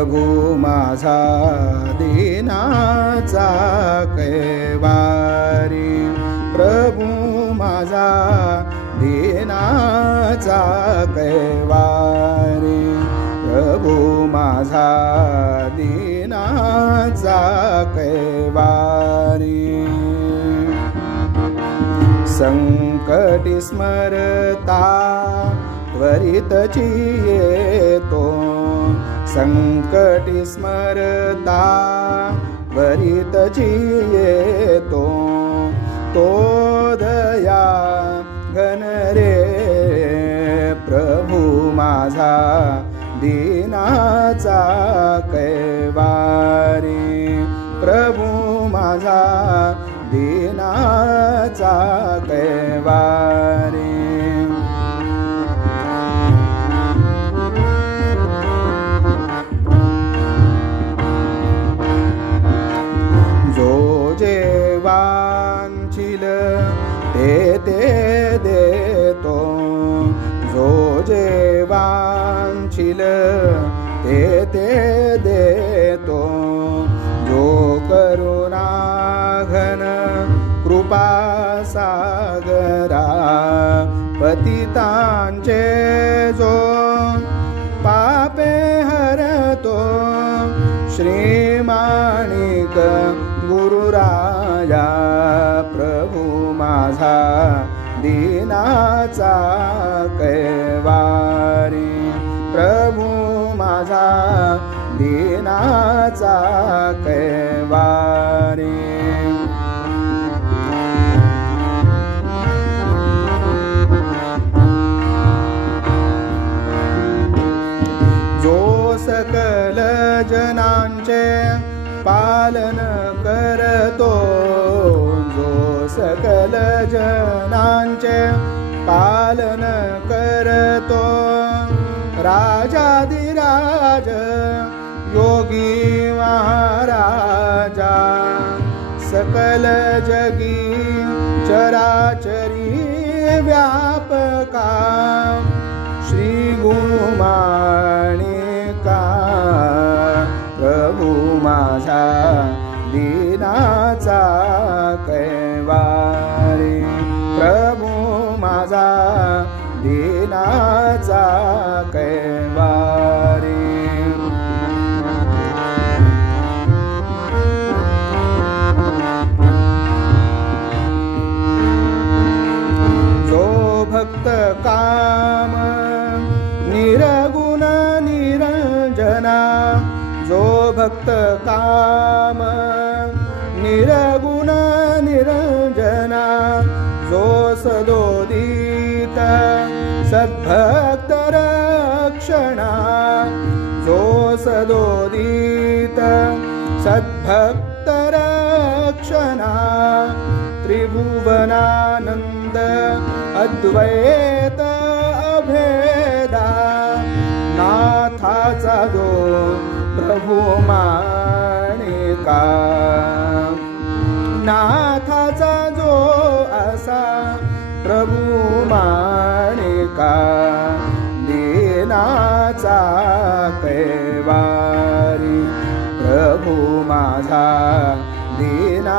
प्रभू माझा दीनाचा कैवारी, प्रभू माझा दीनाचा कैवारी, प्रभू माझा दीनाचा कैवारी। संकटी स्मरता त्वरितची येतो, संकटी स्मरता त्वरितची येतो, तो दया घन रे प्रभू माझा दीनाचा कैवारी, प्रभू माझा दीनाचा कैवारी। जो जे वांछिल ते ते देतो, जो जे वांछिल ते ते देतो, जो करुणा घन कृपा सागरा पतितांचे जो पापे हरतो, श्रीमाणिक गुरुराया प्रभू माझा दीनाचा कैवारी, प्रभू माझा दीनाचा कैवारी। जो सकल जनांचे पालन करतो, जो सकल जनांचे पालन करतो, राजाधिराज योगी महाराजा, सकल जगी चराचरी व्यापका, श्री गुरुमाणिका प्रभू माझा दीनाचा कैवारी, प्रभू माझा दीनाचा कैवारी। जो भक्त काम निरगुण निरंजना, जो भक्त काम निरगुण निरंजना, जो सदोदित सद्भक्त रक्षणा, जो सदोदित सद्भक्त रक्षणा, त्रिभुवनानंद अद्वैत अभेदा, नाथाचा जो प्रभू माणिका, नाथाचा जो असा प्रभू माणिका, दीनाचा कैवारी, प्रभू माझा दीना